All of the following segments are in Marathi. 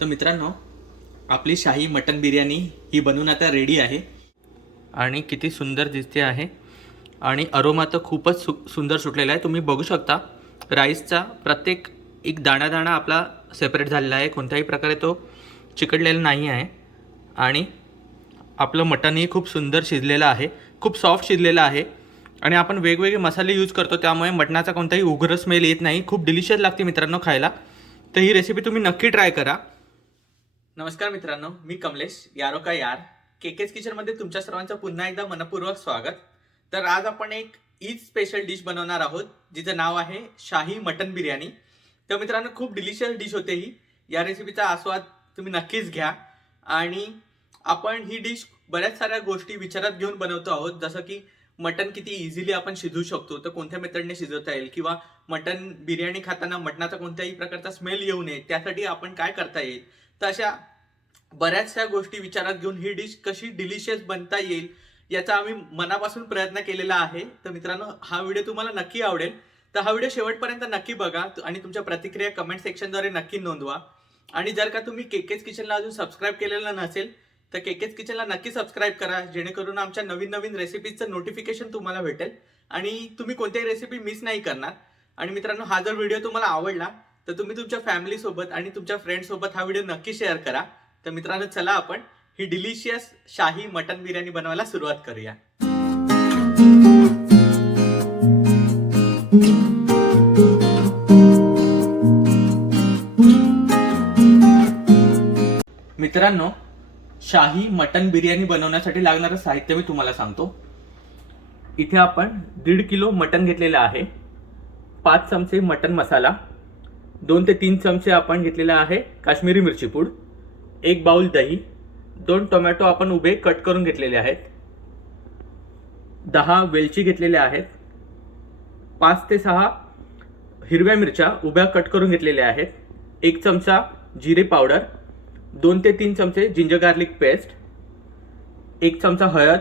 तर मित्रांनो, आपली शाही मटन बिर्याणी ही बनवून आता रेडी आहे आणि किती सुंदर दिसते आहे आणि अरोमा तर खूपच सुंदर सुटलेला आहे. तुम्ही बघू शकता राईसचा प्रत्येक एक दाणा दाणा आपला सेपरेट झालेला आहे, कोणत्याही प्रकारे तो चिकटलेला नाही आहे. आणि आपलं मटनही खूप सुंदर शिजलेलं आहे, खूप सॉफ्ट शिजलेलं आहे. आणि आपण वेगवेगळे मसाले यूज करतो, त्यामुळे मटणाचा कोणताही उग्र स्मेल येत नाही. खूप डिलिशियस लागते मित्रांनो खायला. तर ही रेसिपी तुम्ही नक्की ट्राय करा. नमस्कार मित्रांनो, मी कमलेश यारो का यार केकेस किचनमध्ये तुमच्या सर्वांचं पुन्हा एकदा मनपूर्वक स्वागत. तर आज आपण एक ईद स्पेशल डिश बनवणार आहोत, जिचं नाव आहे शाही मटन बिर्याणी. तर मित्रांनो, खूप डिलिशियस डिश होते ही. या रेसिपीचा आस्वाद तुम्ही नक्कीच घ्या. आणि आपण ही डिश बऱ्याच साऱ्या गोष्टी विचारात घेऊन बनवतो आहोत, जसं की मटन किती इझिली आपण शिजवू शकतो, तर कोणत्या मेथडने शिजवता येईल, किंवा मटन बिर्याणी खाताना मटणाचा कोणत्याही प्रकारचा स्मेल येऊ नये त्यासाठी आपण काय करता येईल. तर अशा बऱ्याचशा गोष्टी विचारात घेऊन ही डिश कशी डिलिशियस बनता येईल याचा आम्ही मनापासून प्रयत्न केलेला आहे. तर मित्रांनो, हा व्हिडिओ तुम्हाला नक्की आवडेल. तर हा व्हिडिओ शेवटपर्यंत नक्की बघा आणि तुमच्या प्रतिक्रिया कमेंट सेक्शनद्वारे नक्की नोंदवा. आणि जर का तुम्ही केकेस किचनला अजून सबस्क्राईब केलेलं नसेल तर केकेस किचनला नक्की सबस्क्राईब करा, जेणेकरून आमच्या नवीन नवीन रेसिपीजचं नोटिफिकेशन तुम्हाला भेटेल आणि तुम्ही कोणत्याही रेसिपी मिस नाही करणार. आणि मित्रांनो, हा जर व्हिडिओ तुम्हाला आवडला तर तुम्ही तुमच्या फॅमिली सोबत आणि तुमच्या फ्रेंड सोबत हा व्हिडिओ नक्की शेअर करा. तर मित्रांनो, चला आपण ही डिलिशियस शाही मटन बिर्याणी बनवायला सुरुवात करूया. मित्रांनो, शाही मटन बिर्याणी बनवण्यासाठी लागणारं साहित्य मी तुम्हाला सांगतो. इथे आपण 1.5 किलो मटन घेतलेलं आहे, 5 चमचे मटन मसाला, 2 ते 3 चमचे आपण घेतलेला आहे काश्मीरी मिरची पूड, 1 बाउल दही, 2 टोमॅटो आपण उभे कट करून घेतलेले आहेत, 10 वेलची घेतलेल्या आहेत, 5 ते 6 हिरव्या मिरच्या उभ्या कट करून घेतलेल्या आहेत, 1 चमचा जिरे पावडर, 2 ते 3 चमचे जिंजर गार्लिक पेस्ट, 1 चमचा हळद,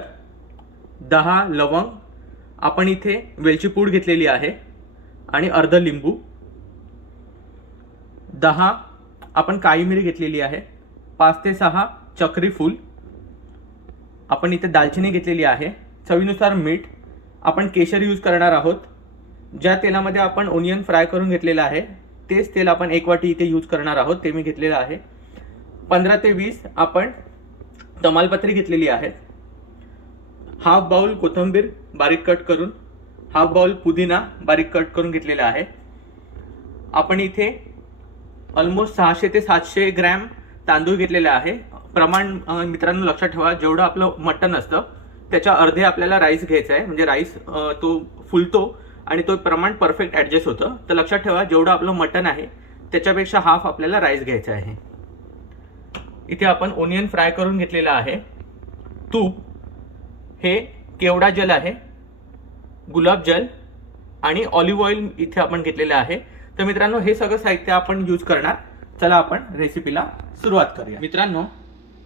10 लवंग, आपण इथे वेलची पूड घेतलेली आहे, आणि अर्ध लिंबू, 10 आपण काळी मिरी घेतलेली आहे, 5 ते 6 चक्री फूल, आपण इथे दालचिनी घेतलेली आहे, चवीनुसार मीठ, आपण केशर यूज करणार आहोत. ज्या तेलामध्ये आपण ओनियन फ्राय करून घेतलेलं आहे तेच तेल आपण 1 वाटी इथे यूज करणार आहोत, ते मी घेतलेलं आहे. 15 ते 20 आपण तमालपत्री घेतलेली आहे, हाफ बाउल कोथिंबीर बारीक कट करून, हाफ बाउल पुदिना बारीक कट करून घेतलेला आहे. आपण इथे ऑलमोस्ट 600 ते 700 ग्रॅम तांदूळ घेतलेले आहे. प्रमाण मित्रांनो लक्षात ठेवा, जेवढं आपलं मटन असतं त्याच्या अर्धे आपल्याला राईस घ्यायचं आहे, म्हणजे राईस तो फुलतो आणि तो प्रमाण परफेक्ट ॲडजस्ट होतं. तर लक्षात ठेवा, जेवढं आपलं मटन आहे त्याच्यापेक्षा हाफ आपल्याला राईस घ्यायचं आहे. इथे आपण ओनियन फ्राय करून घेतलेलं आहे, तूप, हे केवडा जल आहे, गुलाबजल आणि ऑलिव्ह ऑइल इथे आपण घेतलेलं आहे. तर मित्रांनो, हे सगळं साहित्य आपण यूज करणार. चला आपण रेसिपीला सुरुवात करूया. मित्रांनो,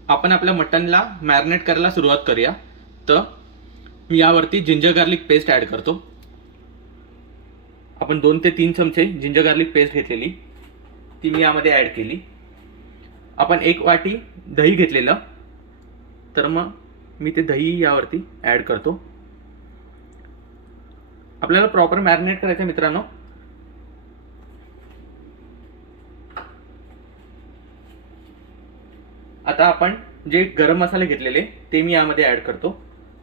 आपण आपल्या मटनला मॅरिनेट करायला सुरुवात करूया. तर मी यावरती जिंजर गार्लिक पेस्ट ॲड करतो. आपण 2 ते 3 चमचे जिंजर गार्लिक पेस्ट घेतलेली ती मी यामध्ये ॲड केली. आपण 1 वाटी दही घेतलेलं, तर मग मी ते दही यावरती ॲड करतो. आपल्याला प्रॉपर मॅरिनेट करायचं मित्रांनो. आता आपण जे गरम मसाले घेतलेले ते मी यामध्ये ॲड करतो.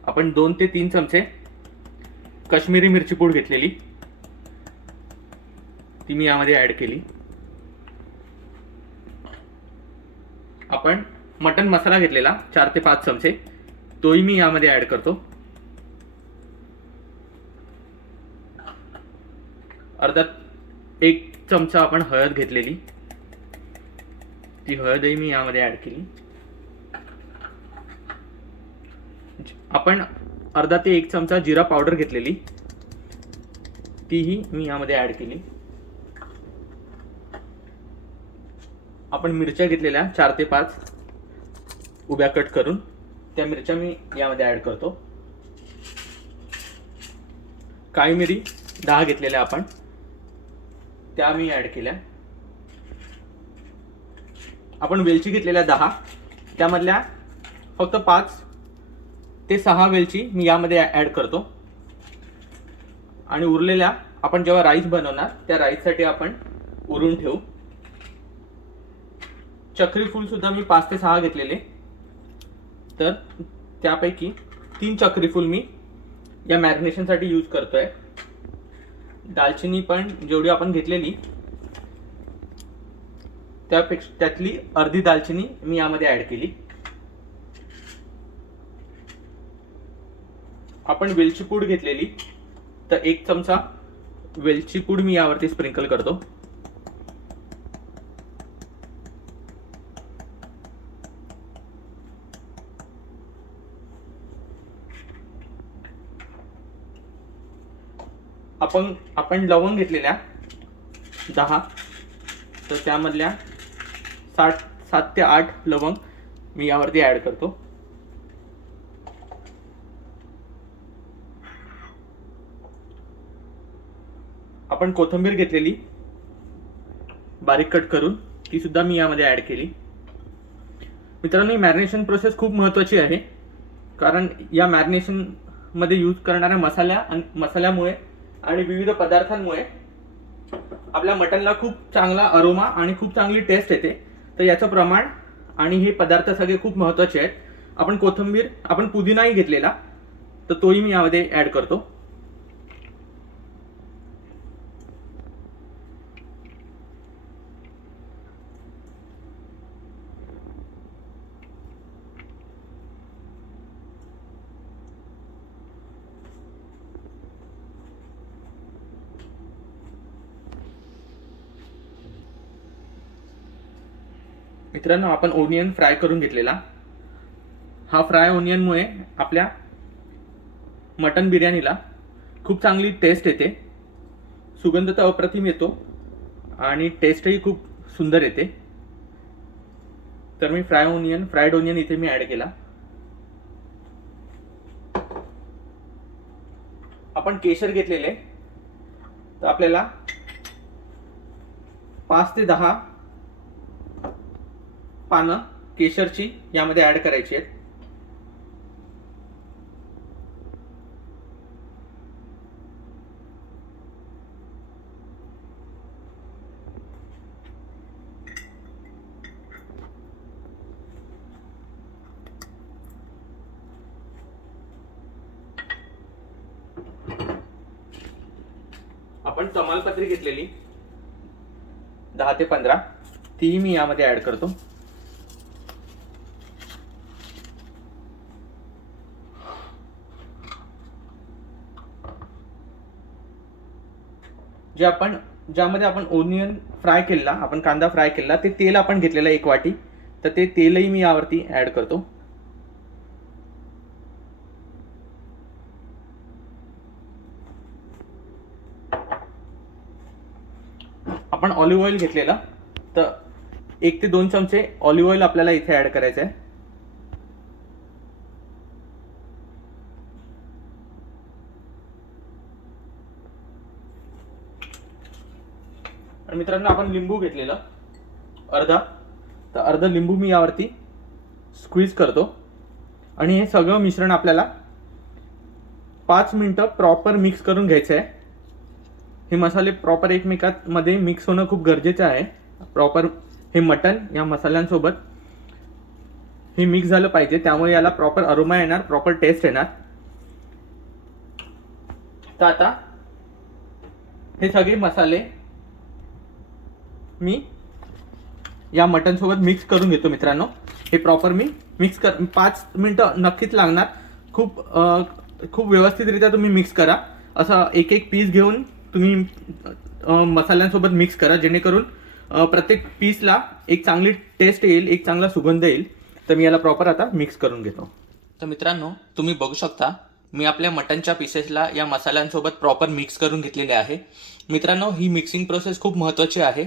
आपण 2 ते 3 चमचे काश्मीरी मिरची पूड घेतलेली ती मी यामध्ये ॲड केली. आपण मटन मसाला घेतलेला 4 ते 5 चमचे, तोही मी यामध्ये ॲड करतो. अर्धा 1 चमचा आपण हळद घेतलेली ती हळदही मी यामध्ये ॲड केली. आपण अर्धा ते 1 चमचा जिरा पावडर घेतलेली तीही मी यामध्ये ॲड केली. आपण मिरच्या घेतलेल्या 4 ते 5 उभ्या कट करून, त्या मिरच्या मी यामध्ये ॲड करतो. काळी मिरी 10 घेतलेल्या आपण त्या मी ॲड केल्या. आपण वेलची घेतलेल्या 10, त्यामधल्या फक्त 5 ते 6 वेलची मी यामध्ये ॲड करतो. आणि उरलेल्या आपण जेव्हा राईस बनवणार त्या राईससाठी आपण उरून ठेवू. चक्री फूल सुद्धा मी 5 ते 6 घेतलेले, तर त्यापैकी 3 चक्री फूल मी या मॅरिनेशनसाठी यूज करतोय. दालचिनी पण जेवढी आपण घेतलेली त्यातली अर्धी दालचिनी मी यामध्ये ॲड केली. आपण वेलची पूड घेतलेली, तर 1 चमचा वेलची पूड मी यावरती स्प्रिंकल करतो. आपण लवंग घेतलेल्या 10, तर त्यामधल्या 7 ते 8 लवंग मी यावरती ॲड करतो. आपण कोथिंबीर घेतलेली बारीक कट करून, ती सुद्धा मी यामध्ये ॲड केली. मित्रांनो, ही मॅरिनेशन प्रोसेस खूप महत्त्वाची आहे, कारण या मॅरिनेशनमध्ये यूज करणाऱ्या मसाल्यामुळे आणि विविध पदार्थांमुळे आपल्या मटनला खूप चांगला अरोमा आणि खूप चांगली टेस्ट येते. तर याचं प्रमाण आणि हे पदार्थ सगळे खूप महत्त्वाचे आहेत. आपण पुदिनाही घेतलेला, तर तोही मी यामध्ये ॲड करतो. मित्रांनो, आपण ओनियन फ्राय करून घेतलेला. हा फ्राय ओनियनमुळे आपल्या मटन बिर्याणीला खूप चांगली टेस्ट येते, सुगंध तर अप्रतिम येतो आणि टेस्टही खूप सुंदर येते. तर मी फ्रायड ओनियन इथे मी ॲड केला. आपण केशर घेतलेले, तर आपल्याला 5 ते 10 पानं केशरची यामध्ये ॲड करायची आहेत. आपण तमालपत्री घेतलेली 10 ते 15, ती मी यामध्ये ॲड करतो. ज्यामध्ये आपण ओनियन फ्राय केला, आपण कांदा फ्राय केला, ते तेल आपण घेतलेलं 1 वाटी, तर ते तेलही मी यावरती ॲड करतो. आपण ऑलिव्ह ऑइल घेतलेला, तर 1 ते 2 चमचे ऑलिव्ह ऑइल आपल्याला इथे ॲड करायचं आहे. आणि मित्रांनो, आपण लिंबू घेतलेलं अर्धा लिंबू मी यावरती स्क्वीज करतो. आणि हे सगळं मिश्रण आपल्याला 5 मिनिटं प्रॉपर मिक्स करून घ्यायचं आहे. हे मसाले प्रॉपर एकमेकांमध्ये मिक्स होणं खूप गरजेचं आहे. प्रॉपर हे मटन या मसाल्यांसोबत हे मिक्स झालं पाहिजे, त्यामुळे याला प्रॉपर अरोमा येणार, प्रॉपर टेस्ट येणार. तर आता हे सगळे मसाले मी या मटन सोबत मिक्स करून घेतो. मित्रांनो, हे प्रॉपर मी 5 मिनिटं नक्कीच लागणार. खूप व्यवस्थितरित्या तुम्ही मिक्स करा. असा एक पीस घेऊन तुम्ही मसाल्यांसोबत मिक्स करा, जेणेकरून प्रत्येक पीसला एक चांगली टेस्ट येईल, एक चांगला सुगंध येईल. तर मी याला प्रॉपर आता मिक्स करून घेतो. तर मित्रांनो, तुम्ही बघू शकता मी आपल्या मटनच्या पीसेसला या मसाल्यांसोबत प्रॉपर मिक्स करून घेतलेले आहे. मित्रांनो, ही मिक्सिंग प्रोसेस खूप महत्त्वाची आहे.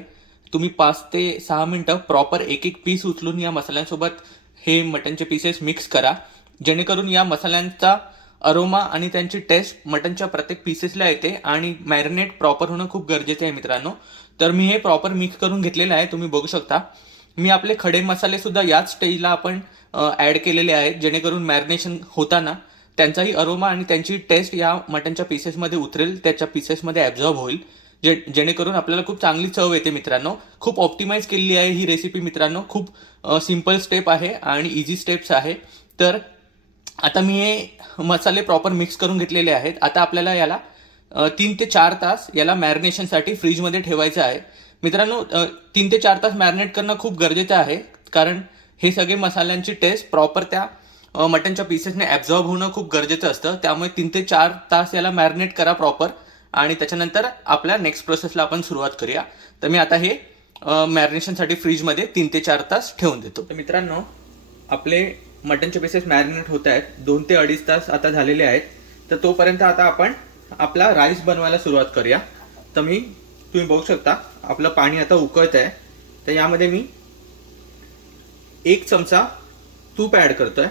तुम्ही 5 ते 6 मिनिटं प्रॉपर एक पीस उचलून या मसाल्यांसोबत हे मटनचे पीसेस मिक्स करा, जेणेकरून या मसाल्यांचा अरोमा आणि त्यांची टेस्ट मटनच्या प्रत्येक पीसेसला येते आणि मॅरिनेट प्रॉपर होणं खूप गरजेचं आहे. मित्रांनो, तर मी हे प्रॉपर मिक्स करून घेतलेलं आहे, तुम्ही बघू शकता. मी आपले खडे मसाले सुद्धा याच स्टेजला आपण ॲड केलेले आहेत, जेणेकरून मॅरिनेशन होताना त्यांचाही अरोमा आणि त्यांची टेस्ट या मटनच्या पीसेसमध्ये उतरेल, त्याच्या पीसेसमध्ये ॲब्झॉर्ब होईल, जेणेकरून आपल्याला खूप चांगली चव येते मित्रांनो. खूप ऑप्टिमाइज केलेली आहे ही रेसिपी मित्रांनो. खूप सिम्पल स्टेप आहे आणि इझी स्टेप्स आहे. तर आता मी हे मसाले प्रॉपर मिक्स करून घेतलेले आहेत. आता आपल्याला याला 3 ते 4 तास याला मॅरिनेशनसाठी फ्रीजमध्ये ठेवायचं आहे मित्रांनो. 3 ते 4 तास मॅरिनेट करणं खूप गरजेचं आहे, कारण हे सगळे मसाल्यांची टेस्ट प्रॉपर त्या मटनच्या पीसेसने ॲब्झॉर्ब होणं खूप गरजेचं असतं. त्यामुळे 3 ते 4 तास याला मॅरिनेट करा प्रॉपर, आणि त्याच्यानंतर आपल्या नेक्स्ट प्रोसेसला आपण सुरुवात करूया. तर मी आता हे मॅरिनेशनसाठी फ्रीजमध्ये 3 ते 4 तास ठेवून देतो. तर मित्रांनो, आपले मटनचे पीसेस मॅरिनेट होत आहेत. 2 ते 2.5 तास आता झालेले आहेत. तर तोपर्यंत आता आपण आपला राईस बनवायला सुरुवात करूया. तर तुम्ही बघू शकता आपलं पाणी आता उकळत आहे. तर यामध्ये मी 1 चमचा तूप ॲड करतोय.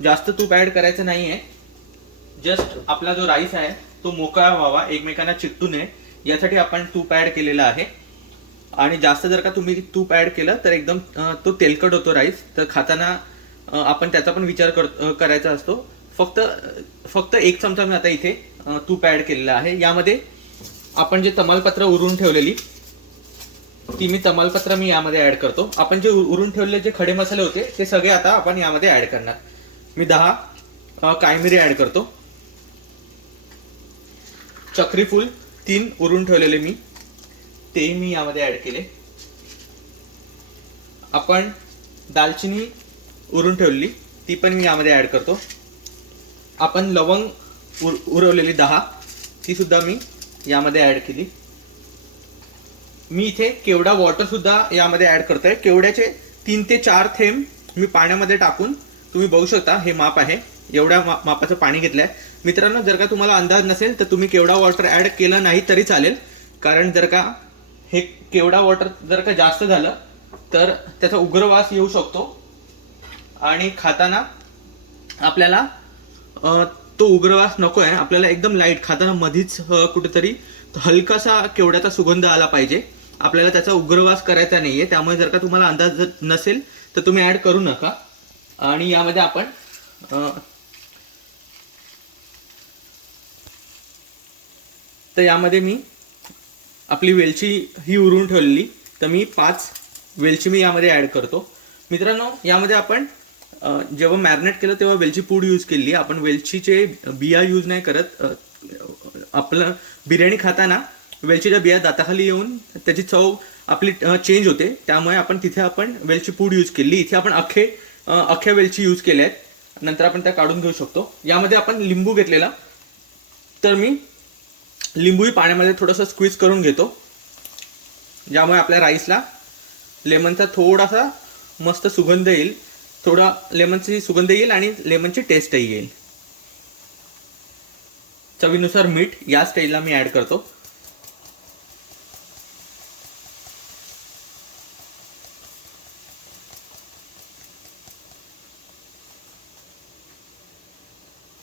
जास्त तूप ॲड करायचं नाही आहे, जस्ट आपला जो राईस आहे तो मोकळा व्हावा, एकमेकांना चिकटू नये यासाठी आपण तूप ॲड केलेलं आहे. आणि जास्त जर का तुम्ही तूप ॲड केलं तर एकदम तो तेलकट होतो राईस. तर खाताना आपण त्याचा पण विचार करायचा असतो. फक्त 1 चमचा मी आता इथे तूप ॲड केलेलं आहे. यामध्ये आपण जे तमालपत्र उरून ठेवलेली मी तमालपत्र यामध्ये ॲड करतो. आपण जे उरून ठेवलेले जे खडे मसाले होते ते सगळे आता आपण यामध्ये ॲड करणार. मी 10 काळमिरी ॲड करतो. चक्री फूल 3 उरून ठेवलेले तेही मी यामध्ये ॲड केले. आपण दालचिनी उरून ठेवलेली ती पण मी यामध्ये ॲड करतो. आपण लवंग उरवलेली 10 ती सुद्धा मी यामध्ये ॲड केली. मी इथे केवडा वॉटर सुद्धा यामध्ये ॲड करतोय. केवड्याचे 3 ते 4 थेंब मी पाण्यामध्ये टाकून, तुम्ही बघू शकता हे माप आहे, एवढ्या मापाचं पाणी घेतलंय मित्रांनो. जर का तुम्हाला अंदाज नसेल तर तुम्ही केवडा वॉटर ॲड केलं नाही तरी चालेल, कारण जर का हे केवडा वॉटर जर का जास्त झालं तर त्याचा उग्रवास येऊ शकतो आणि खाताना आपल्याला तो उग्रवास नको आहे. आपल्याला एकदम लाईट खाताना मधीच कुठेतरी हलकासा केवड्याचा सुगंध आला पाहिजे. आपल्याला त्याचा उग्रवास करायचा नाहीये. त्यामुळे जर का तुम्हाला अंदाज नसेल तर तुम्ही ॲड करू नका. आणि यामध्ये आपण तर यामध्ये मी आपली वेलची ही उरून ठेवलेली, तर मी 5 वेलची मी यामध्ये ॲड करतो मित्रांनो. यामध्ये आपण जेव्हा मॅरिनेट केलं तेव्हा वेलची पूड यूज केली. आपण वेलचीचे बिया यूज नाही करत. आपलं बिर्याणी खाताना वेलचीच्या बिया दाताखाली येऊन त्याची चव आपली चेंज होते, त्यामुळे आपण वेलची पूड यूज केली. इथे आपण अख्ख्या वेलची यूज केल्या आहेत. नंतर आपण त्या काढून घेऊ शकतो. यामध्ये आपण लिंबू घेतलेला, तर मी लिंबूही पाण्यामध्ये थोडंसं स्क्वीज करून घेतो, ज्यामुळे आपल्या राईसला लेमनचा थोडासा मस्त सुगंध येईल. थोडा लेमनची सुगंध येईल आणि लेमनची टेस्टही येईल. चवीनुसार मीठ या स्टेजला मी ॲड करतो.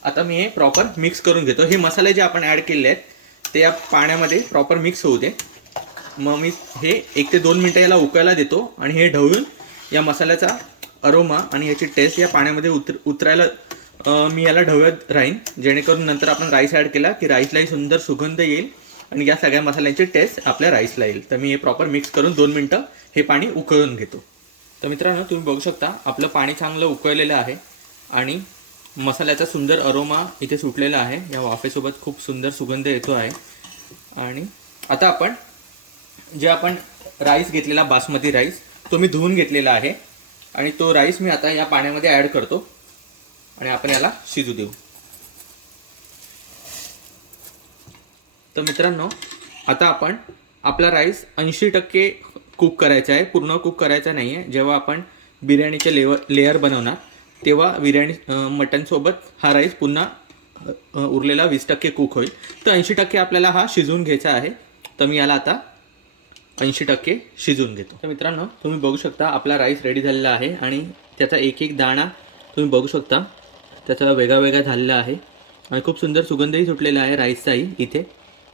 आता मी हे प्रॉपर मिक्स करून घेतो. हे मसाले जे आपण ॲड केले आहेत ते या पाण्यामध्ये प्रॉपर मिक्स होऊ दे. मग मी हे 1 ते 2 मिनटं याला उकळायला देतो आणि हे ढवळून या मसाल्याचा अरोमा आणि याची टेस्ट या पाण्यामध्ये उतरायला मी याला ढवळत राहीन, जेणेकरून नंतर आपण राईस ॲड केला की राईसलाही सुंदर सुगंध येईल आणि या सगळ्या मसाल्यांची टेस्ट आपल्या राईसला येईल. तर मी हे प्रॉपर मिक्स करून 2 मिनटं हे पाणी उकळून घेतो. तर मित्रांनो, तुम्ही बघू शकता आपलं पाणी चांगलं उकळलेलं आहे आणि मसाल्याचा सुंदर अरोमा इथे सुटलेला आहे. या वाफेसोबत खूप सुंदर सुगंध येतो आहे. आणि आता आपण राईस घेतलेला बासमती राईस तो मी धुवून घेतलेला आहे आणि तो राईस मी आता या पाण्यामध्ये ॲड करतो आणि आपण याला शिजू देऊ. तर मित्रांनो, आता आपण आपला राईस 80% कुक करायचा आहे, पूर्ण कुक करायचा नाही आहे. जेव्हा आपण बिर्याणीचे लेयर बनवणार तेव्हा मटनसोबत हा राईस पुन्हा उरलेला 20% कुक होईल. तर 80% आपल्याला हा शिजवून घ्यायचा आहे. तर मी याला आता 80% शिजवून घेतो. तर मित्रांनो, तुम्ही बघू शकता आपला राईस रेडी झालेला आहे आणि त्याचा एक एक दाणा तुम्ही बघू शकता त्याचा वेगळा वेगळा झालेला आहे आणि खूप सुंदर सुगंधही सुटलेला आहे राईसचाही इथे.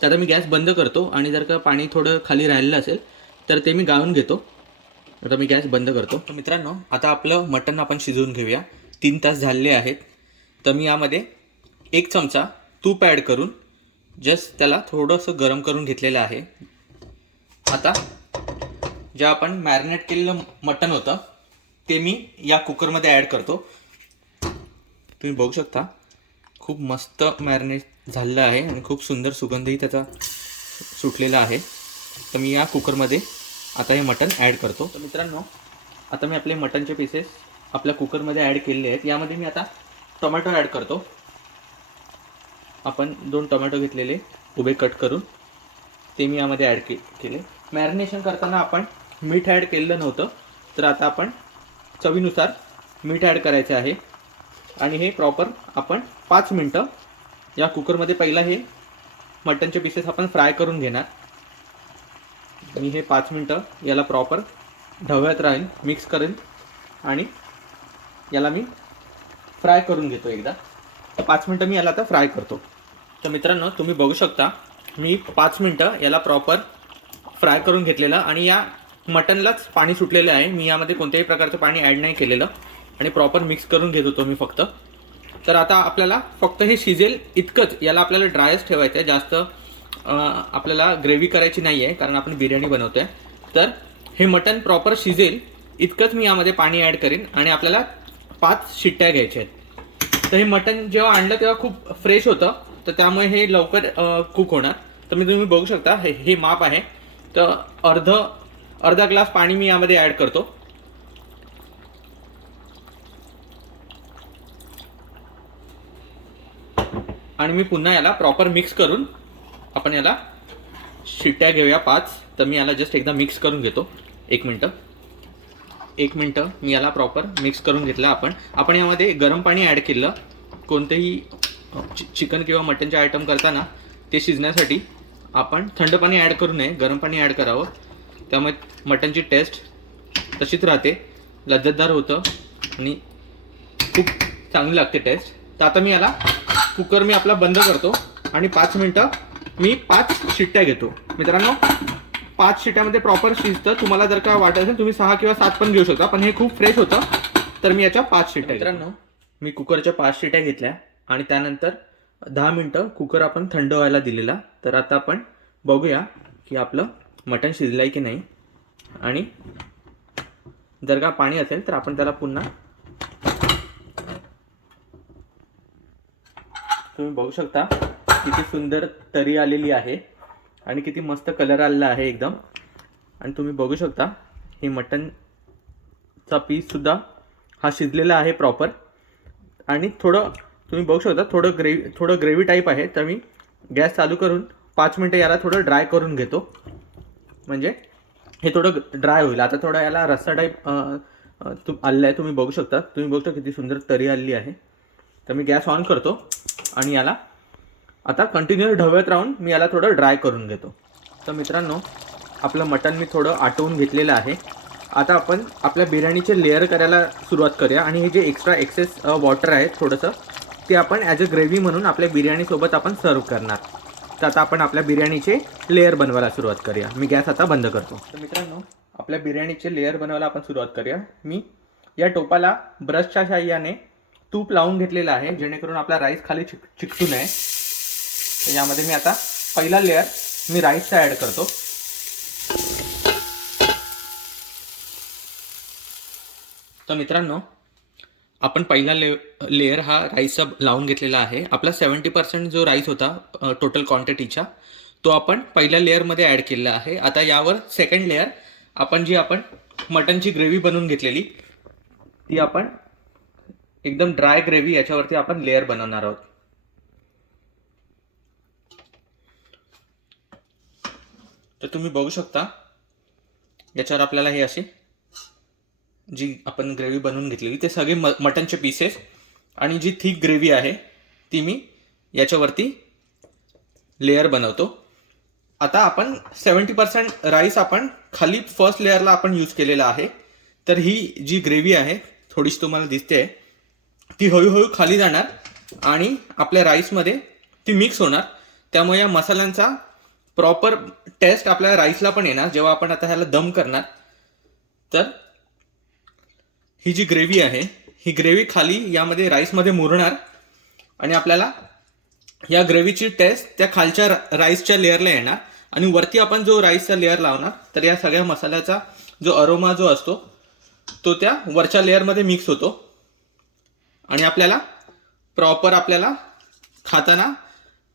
तर आता मी गॅस बंद करतो आणि जर का पाणी थोडं खाली राहिलेलं असेल तर ते मी गाळून घेतो. आता मी गॅस बंद करतो. तर मित्रांनो, आता आपलं मटण आपण शिजवून घेऊया. 3 तास झालेले आहेत. तर मी यामध्ये 1 चमचा तूप ॲड करून जस्ट त्याला थोडंसं गरम करून घेतलेलं आहे. आता जे आपण मॅरिनेट केलेलं मटण होतं ते मी या कुकरमध्ये ॲड करतो. तुम्ही बघू शकता खूप मस्त मॅरिनेट झालेलं आहे आणि खूप सुंदर सुगंधही त्याचा सुटलेला आहे. तर मी या कुकरमध्ये आता हे मटण ॲड करतो. तर मित्रांनो, आता मी आपले मटणचे पीसेस आपल्या कुकरमध्ये ॲड केलेले आहेत. यामध्ये मी आता टोमॅटो ॲड करतो. आपण 2 टोमॅटो घेतलेले उभे कट करून ते मी यामध्ये ॲड केले. मॅरिनेशन करताना आपण मीठ ॲड केलेलं नव्हतं, तर आता आपण चवीनुसार मीठ ॲड करायचं आहे. आणि हे प्रॉपर आपण 5 मिनटं या कुकरमध्ये पहिला हे मटणचे पीसेस आपण फ्राय करून घेणार. मी हे 5 मिनटं याला प्रॉपर ढवळत राहील, मिक्स करेन आणि याला मी फ्राय करून घेतो एकदा. तर 5 मिनटं मी याला आता फ्राय करतो. तर मित्रांनो, तुम्ही बघू शकता मी 5 मिनटं याला प्रॉपर फ्राय करून घेतलेलं आणि या मटनलाच पाणी सुटलेलं आहे. मी यामध्ये कोणत्याही प्रकारचं पाणी ॲड नाही केलेलं आणि प्रॉपर मिक्स करून घेत होतो मी फक्त. तर आता आपल्याला फक्त हे शिजेल इतकंच, याला आपल्याला ड्रायच ठेवायचं आहे. जास्त आपल्याला ग्रेव्ही करायची नाही आहे कारण आपण बिर्याणी बनवतो आहे. तर हे मटन प्रॉपर शिजेल इतकंच मी यामध्ये पाणी ॲड करेन आणि आपल्याला 5 शिट्ट्या घ्यायच्या आहेत. तर हे मटन जेव्हा आणलं तेव्हा खूप फ्रेश होतं, तर त्यामुळे हे लवकर कुक होणार. तर तुम्ही बघू शकता हे माप आहे. तर अर्धा ग्लास पाणी मी यामध्ये ॲड करतो. आणि मी पुन्हा याला प्रॉपर मिक्स करून आपण याला शिट्ट्या घेऊया 5. तर मी याला जस्ट एकदा मिक्स करून घेतो. 1 मिनटं मी याला प्रॉपर मिक्स करून घेतलं. आपण यामध्ये गरम पाणी ॲड केलं. कोणतेही चिकन किंवा मटनचे आयटम करताना ते शिजण्यासाठी आपण थंड पाणी ॲड करू नये, गरम पाणी ॲड करावं. त्यामुळे मटनची टेस्ट तशीच राहते, लज्जतदार होतं आणि खूप चांगली लागते टेस्ट. तर आता मी याला कुकर मी आपला बंद करतो आणि 5 मिनटं मी 5 शिट्ट्या घेतो. मित्रांनो, 5 शिट्ट्यामध्ये प्रॉपर शिजतं. तुम्हाला जर का वाटत असेल तुम्ही 6 किंवा 7 पण घेऊ शकता, पण हे खूप फ्रेश होतं. तर मी याच्या 5 शिट्ट्या. मित्रांनो, मी कुकरच्या 5 शिट्ट्या घेतल्या आणि त्यानंतर 10 मिनटं कुकर आपण थंड व्हायला दिलेला. तर आता आपण बघूया की आपलं मटण शिजलं आहे की नाही. आणि जर का पाणी असेल तर आपण त्याला पुन्हा, तुम्ही बघू शकता किती सुंदर तरी आलेली आहे आणि किती मस्त कलर आलेला आहे एकदम. आणि तुम्ही बघू शकता हे मटनचा पीससुद्धा हा शिजलेला आहे प्रॉपर. आणि थोडं तुम्ही बघू शकता थोडं ग्रेव्ही टाईप आहे. तर मी गॅस चालू करून 5 मिनटं याला थोडं ड्राय करून घेतो, म्हणजे हे थोडं ड्राय होईल. आता थोडं याला रस्सा टाईप आलेलं आहे. तुम्ही बघू शकता किती सुंदर तरी आलेली आहे. तर मी गॅस ऑन करतो आणि याला आता कंटिन्यू ढवळत राहून मी याला थोडं ड्राय करून घेतो. तर मित्रांनो, आपलं मटण मी थोडं आटवून घेतलेलं आहे. आता आपण आपल्या बिर्याणीचे लेअर करायला सुरुवात करूया. आणि हे जे एक्स्ट्रा एक्सेस वॉटर आहे थोडंसं, ते आपण ॲज अ ग्रेव्ही म्हणून आपल्या बिर्याणीसोबत आपण सर्व करणार. तर आता आपण आपल्या बिर्याणीचे लेअर बनवायला सुरुवात करूया. मी गॅस आता बंद करतो. तर मित्रांनो, आपल्या बिर्याणीचे लेअर बनवायला आपण सुरुवात करूया. मी या टोपाला ब्रशच्या साहाय्याने तूप लावून घेतलेलं आहे, जेणेकरून आपला राईस खाली चिकटू नये. तर यामध्ये मी आता पहिला लेअर मी राईसचा ॲड करतो. तर मित्रांनो, आपण पहिला लेअर हा राईसचा लावून घेतलेला आहे. आपला 70% जो राईस होता टोटल क्वांटिटीचा, तो आपण पहिल्या लेअरमध्ये ॲड केलेला आहे. आता यावर सेकंड लेअर आपण मटनची ग्रेव्ही बनवून घेतलेली, ती आपण एकदम ड्राय ग्रेव्ही याच्यावरती आपण लेअर बनवणार आहोत. तर तुम्ही बघू शकता याच्यावर आपल्याला हे असे जी आपण ग्रेव्ही बनवून घेतलेली ते सगळे मटनचे पीसेस आणि जी थिक ग्रेव्ही आहे ती मी याच्यावरती लेअर बनवतो. आता आपण 70% राईस आपण खाली फर्स्ट लेअरला आपण यूज केलेला आहे. तर ही जी ग्रेव्ही आहे थोडीशी तुम्हाला दिसते, ती हळूहळू खाली जाणार आणि आपल्या राईसमध्ये ती मिक्स होणार. त्यामुळे या मसाल्यांचा प्रॉपर टेस्ट आपल्या राईसला पण येणार जेव्हा आपण आता ह्याला दम करणार. तर ही जी ग्रेव्ही आहे ही ग्रेव्ही खाली यामध्ये राईसमध्ये मुरणार आणि आपल्याला या ग्रेव्हीची टेस्ट त्या खालच्या राईसच्या लेअरला येणार आणि वरती आपण जो राईसचा लेअर लावणार तर या सगळ्या मसाल्याचा जो अरोमा जो असतो तो त्या वरच्या लेअरमध्ये मिक्स होतो आणि आपल्याला प्रॉपर आपल्याला खाताना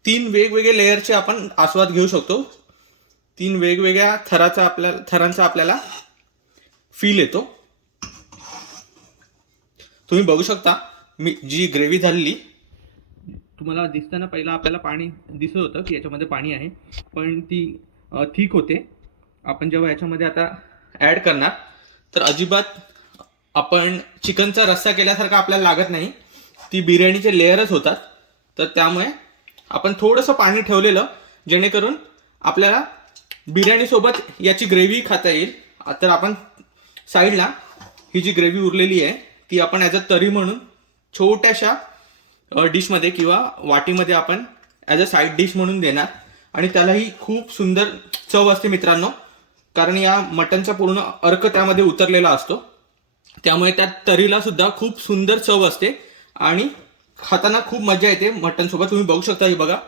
3 वेगवेगळे लेअरचे आपण आस्वाद घेऊ शकतो. 3 वेगवेगळ्या थरांचा आपल्याला फील येतो. तुम्ही बघू शकता मी जी ग्रेव्ही झालेली तुम्हाला दिसताना पहिला आपल्याला पाणी दिसत होतं की याच्यामध्ये पाणी आहे, पण ती थिक होते. आपण जेव्हा याच्यामध्ये आता ॲड करणार तर अजिबात आपण चिकनचा रस्सा केल्यासारखा आपल्याला लागत नाही. ती बिर्याणीचे लेअरच होतात. तर त्यामुळे आपण थोडंसं पाणी ठेवलेलं जेणेकरून आपल्याला बिर्याणीसोबत याची ग्रेव्ही खाता येईल. तर आपण साईडला ही जी ग्रेव्ही उरलेली आहे ती आपण ॲज अ तरी म्हणून छोट्याशा डिशमध्ये किंवा वाटीमध्ये आपण ॲज अ साईड डिश म्हणून देणार आणि त्यालाही खूप सुंदर चव असते मित्रांनो, कारण या मटनचा पूर्ण अर्क त्यामध्ये उतरलेला असतो. त्यामुळे त्या तरीला सुद्धा खूप सुंदर चव असते आणि खाताना खूप मजा येते मटनसोबत. तुम्ही बघू शकता, ही बघा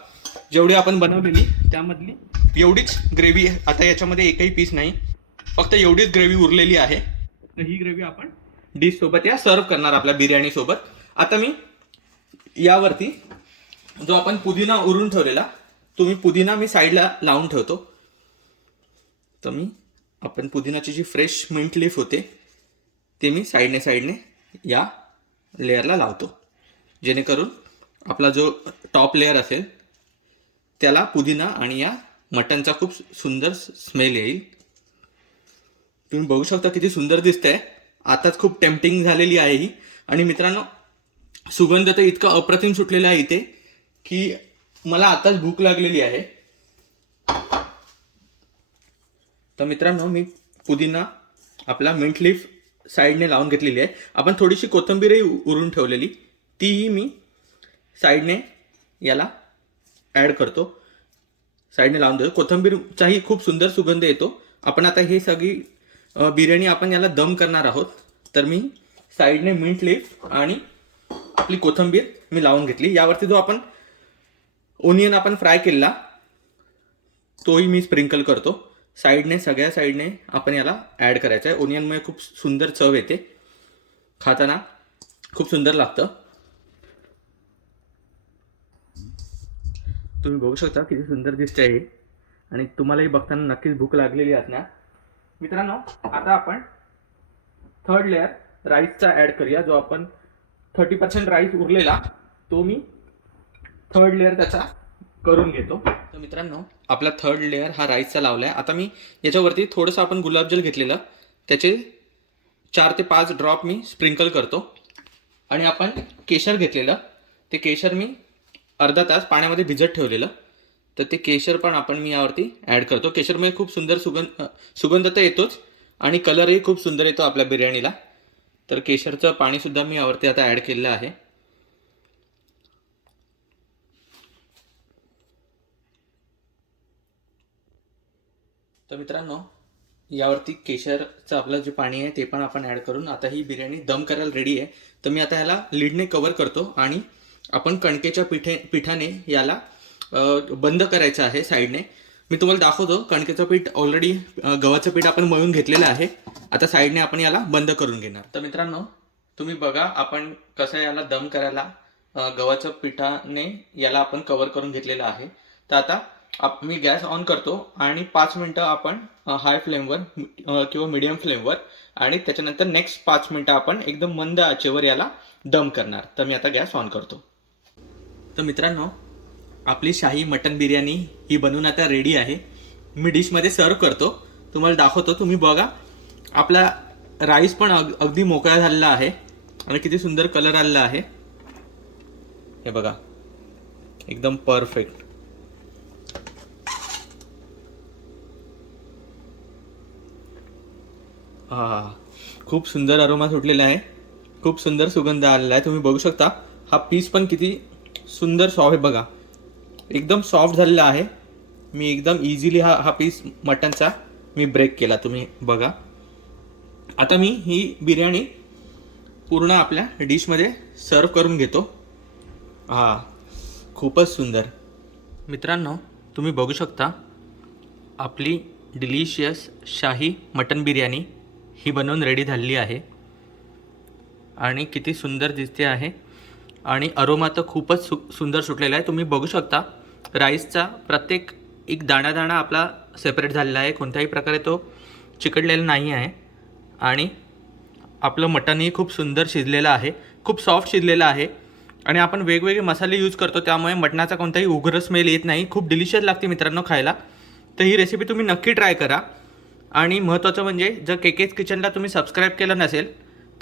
जेवढी आपण बनवलेली त्यामधली एवढीच ग्रेव्ही. आता याच्यामध्ये एकही पीस नाही, फक्त एवढीच ग्रेव्ही उरलेली आहे. तर ही ग्रेव्ही आपण डिशसोबत या सर्व करणार आपल्या बिर्याणीसोबत. आता मी यावरती जो आपण पुदिना उरून ठेवलेला पुदिना मी साईडला लावून ठेवतो. तर आपण पुदिनाची जी फ्रेश मिंट लीफ होते ते मी साईडने या लेअरला लावतो, जेणेकरून आपला जो टॉप लेअर असेल त्याला पुदिना आणि या मटनचा खूप सुंदर स्मेल येईल. तुम्ही बघू शकता किती सुंदर दिसतंय. आताच खूप टेम्पटिंग झालेली आहे ही. आणि मित्रांनो, सुगंध तर इतका अप्रतिम सुटलेला आहे इथे की मला आताच भूक लागलेली आहे. तर मित्रांनो, मी पुदिना आपला मिंट लीफ साईडने लावून घेतलेली आहे. आपण थोडीशी कोथिंबीरही उरून ठेवलेली तीही मी साईडने याला ॲड करतो. साईडने लावून देतो. कोथिंबीरचाही खूप सुंदर सुगंध येतो. आपण आता ही सगळी बिर्याणी आपण याला दम करणार आहोत. तर मी साईडने मिंट लीफ आणि आपली कोथिंबीर मी लावून घेतली. यावरती जो आपण ओनियन आपण फ्राय केला तोही मी स्प्रिंकल करतो. सगळ्या साईडने आपण याला ॲड करायचं आहे. ओनियनमुळे खूप सुंदर चव येते, खाताना खूप सुंदर लागतं. तुम्ही बघू शकता किती सुंदर दिसते आहे आणि तुम्हालाही बघताना नक्कीच भूक लागलेली असणार. मित्रांनो, आता आपण थर्ड लेअर राईसचा ॲड करूया. जो आपण 30% राईस उरलेला तो मी थर्ड लेअर त्याचा करून घेतो. तर मित्रांनो, आपला थर्ड लेअर हा राईसचा लावला आहे. आता मी याच्यावरती थोडंसं आपण गुलाबजल घेतलेलं त्याचे 4 ते 5 ड्रॉप मी स्प्रिंकल करतो. आणि आपण केशर घेतलेलं ते केशर मी अर्धा तास पाण्यामध्ये भिजत ठेवलेलं, तर ते केशर पण मी यावरती ॲड करतो. केशरमुळे खूप सुंदर सुगंध तर येतोच आणि कलरही खूप सुंदर येतो आपल्या बिर्याणीला. तर केशरचं पाणीसुद्धा मी यावरती आता ॲड केलेलं आहे. तर मित्रांनो, यावरती केशरचं आपलं जे पाणी आहे ते पण आपण ॲड करून आता ही बिर्याणी दम करायला रेडी आहे. तर मी आता ह्याला लीडने कवर करतो आणि आपण कणकेच्या पिठाने याला बंद करायचं आहे साईडने. मी तुम्हाला दाखवतो. कणकेचं पीठ ऑलरेडी गव्हाचं पीठ आपण मळून घेतलेलं आहे. आता साईडने आपण याला बंद करून घेणार. तर मित्रांनो, तुम्ही बघा आपण कसं याला दम करायला गव्हाच्या पिठाने याला आपण कवर करून घेतलेलं आहे. तर आता मी गॅस ऑन करतो आणि 5 मिनटं आपण हाय फ्लेमवर किंवा मीडियम फ्लेमवर आणि त्याच्यानंतर नेक्स्ट 5 मिनटं आपण एकदम मंद आचेवर याला दम करणार. तर मी आता गॅस ऑन करतो. तर मित्रांनो, आपली शाही मटन बिर्याणी ही बनवून आता रेडी आहे. मी डिशमध्ये सर्व करतो, तुम्हाला दाखवतो. तुम्ही बघा, आपला राईस पण अगदी मोकळा झालेला आहे आणि किती सुंदर कलर आलेला आहे. हे बघा, एकदम परफेक्ट. खूप सुंदर अरोमा सुटलेला आहे, खूप सुंदर सुगंध आलेला आहे. तुम्ही बघू शकता हा पीस पण किती सुंदर सॉफ्ट आहे बघा, एकदम सॉफ्ट झालेला आहे मी एकदम इझिली हा पीस मटनचा मी ब्रेक केला, तुम्ही बघा. आता मी ही बिर्याणी पूर्ण आपल्या डिशमध्ये सर्व करून घेतो. खूपच सुंदर. मित्रांनो, तुम्ही बघू शकता आपली डिलिशियस शाही मटन बिर्याणी ही बनवून रेडी झालेली आहे आणि किती सुंदर दिसते आहे आणि अरोमा तर खूपच सुंदर सुटलेला आहे. तुम्ही बघू शकता राईसचा प्रत्येक एक दाणा आपला सेपरेट झालेला आहे, कोणत्याही प्रकारे तो चिकटलेला नाही आहे. आणि आपलं मटनही खूप सुंदर शिजलेलं आहे, खूप सॉफ्ट शिजलेलं आहे. आणि आपण वेगवेगळे मसाले यूज करतो, त्यामुळे मटणाचा कोणताही उग्र स्मेल येत नाही. खूप डिलिशियस लागते मित्रांनो खायला. तर ही रेसिपी तुम्ही नक्की ट्राय करा. आणि महत्त्वाचं म्हणजे जर केकेज किचनला तुम्ही सबस्क्राईब केलं नसेल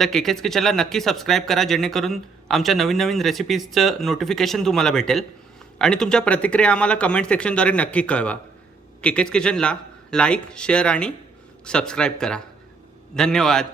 तर केकेज किचनला नक्की सबस्क्राईब करा, जेणेकरून आमच्या नवीन रेसिपीजचं नोटिफिकेशन तुम्हाला भेटेल. आणि तुमच्या प्रतिक्रिया आम्हाला कमेंट सेक्शनद्वारे नक्की कळवा. केकेज किचनला लाईक, शेअर आणि सबस्क्राईब करा. धन्यवाद.